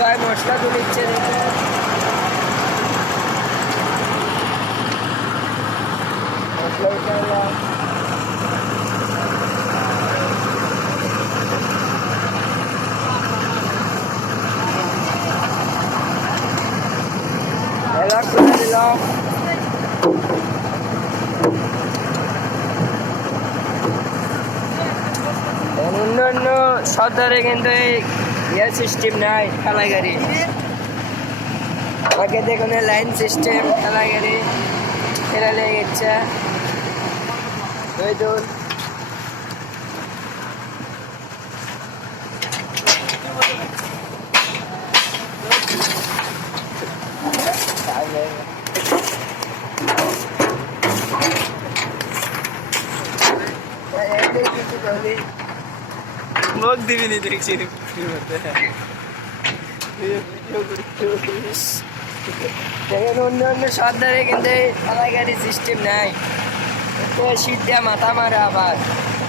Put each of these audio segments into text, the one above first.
ভাই মশলা তুলিচ্ছে দেখে মশলা উঠালাম। এলাক করে দিলাম। অন্যান্য সর্দারে কিন্তু এই ইয়ে সিস্টেম নাই ঠেলাই গাড়ি, আগে দেখুন লাইন সিস্টেম ঠেলাই গাড়ি ফেরা লেগে গেছে ওই দূর। লোক দিবিনি দেখছি অন্য অন্য সর্দারে কিন্তু ঠেলাই গাড়ি সিস্টেম নাই, শীত দেওয়া মাথা মারে। আবার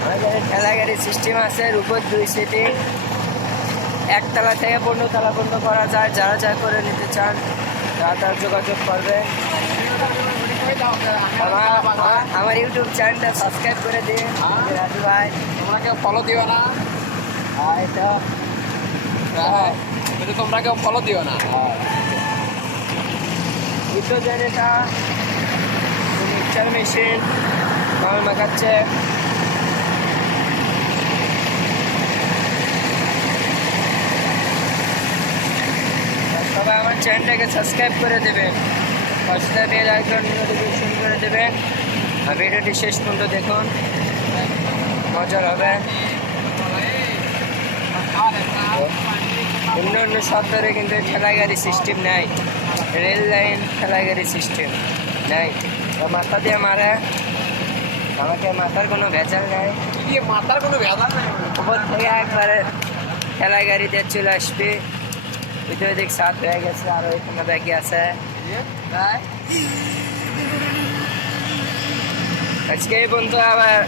আমাদের ঠেলা গাড়ির সিস্টেম আছে, উপর 2 সিটিং, 1 তলা থেকে 15 তলা পর্যন্ত করা যায়। যারা যা করে নিতে চান তারা যোগাযোগ করবে। আমার ইউটিউব চ্যানেলটা সাবস্ক্রাইব করে দিন রাজু ভাই। তোমরা কেউ ফলো দিও না, এটা তোমরা কেউ ফলো দিও না। দুটো জেনেটা মিক্সচার মেশিন মাল মাখাচ্ছে। সবাই আমার চ্যানেলটাকে সাবস্ক্রাইব করে দেবেন, পাশে বেল আইকন নোটিফিকেশন করে দেবেন। আর ভিডিওটি শেষ পর্যন্ত দেখুন, মজার হবে। অন্য অন্য সর্দারে কিন্তু ঠেলা গাড়ি সিস্টেম নাই, রেল লাইন ঠেলা গাড়ি সিস্টেম নাই। মাথা দিয়ে মারে, আমাকে মাথার কোনো ভেজাল নাই, মাথার কোনো ভেজাল নাই। উপর থেকে একবারে ঠেলা গাড়ি দিয়ে চলে আসবে। ভিতরে দিক সাত হয়ে গেছে, আরো এখানে ব্যাগে আছে। আজকে এই বন্ধু আবার